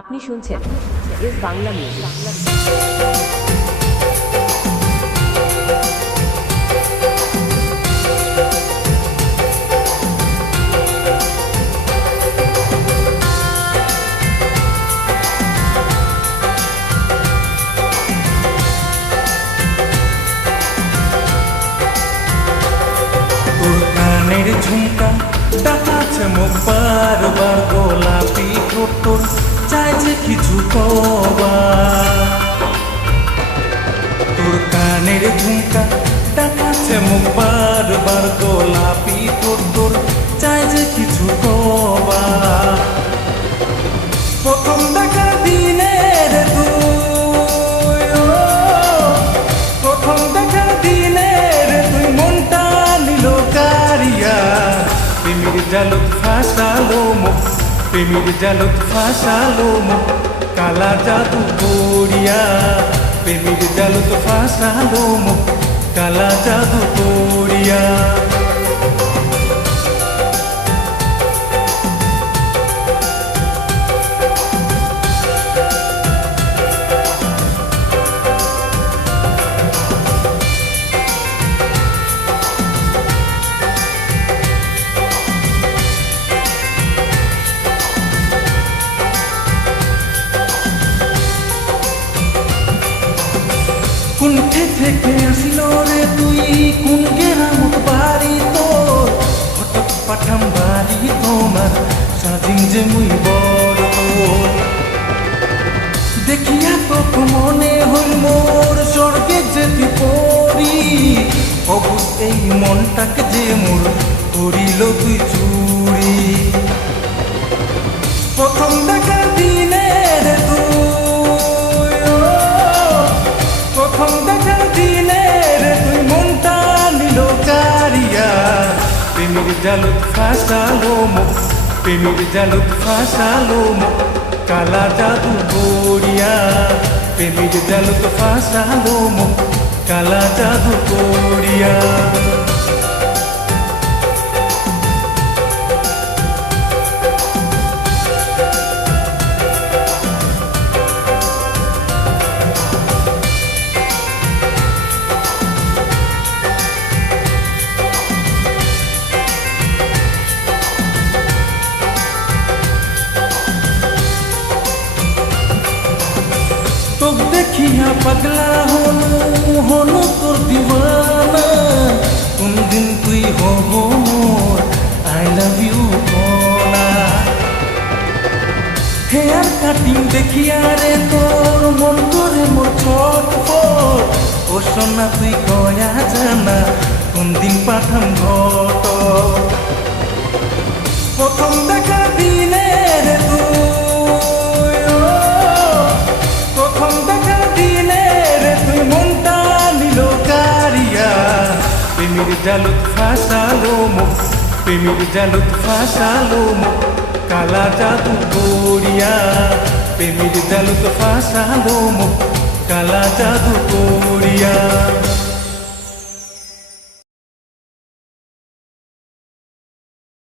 আপনি শুনছেন S Bangla music. তোর কানের ঝুমকা ডাকাছে মুখ বারবার, গোলাপি ঠোঁট তোর চাই যে কিছু কবার। তোর কানের ঝুমকা ডাকাছে মুখ বারবার, গোলাপি ঠোঁট তোর চাই যে কিছু কবার। প্রথম দেখা দিনের তুই, প্রথম দেখা দিনের তুই মনটা নিল কারিয়া। প্রেমের জালত ফাঁসালো মুখ, প্রেমের জালত ফাঁসালো মুখ, কালা জাদু করিয়া। প্রেমের জালত ফাঁসালো মুখ, কালা জাদু করিয়া। কুণ্ঠে থেকে আসিল রে তুই, কোন গেরামত বাড়ি তোর, হঠাৎ পাঠাম বাড়ি তোমার, সাজিং যে মুই বড় তোর। দেখিয়া তো মনে হইল মোর স্বর্গে যেতে পড়ি, অবুজ এই মনটাকে যে মোর করিল তুই চুরি। প্রথম দেখা দিনের তুই, প্রথম দেখা দিনের তুই মনটা নিল কারিয়া। প্রেমের জালত ফাঁসালো মুখ, প্রেমের জালত ফাঁসালো মুখ, কালা জাদু করিয়া। প্রেমের জালত ফাঁসালো মুখ, কালা জাদু করিয়া। তোক দেখিয়া পাগলা হনু তোর দিওয়ানা, কোনদিন তুই হব মোর আই লাভ ইউ বলা। হেয়ার কাটিং দেখিয়া রে তোর মন করে মোর ছটফট, ও সোনা তুই কয়া জানা কোনদিন পাঠাম ঘট। প্রথম দেখা দিনের তুই, প্রথম দেখা দিনের তুই মনটা নিল কারিয়া। প্রেমের জালত ফাঁসালো মুখ, প্রেমের জালত ফাঁসালো মুখ, কালা জাদু করিয়া। প্রেমের জালত ফাঁসালো মুখ, কালা জাদু করিয়া।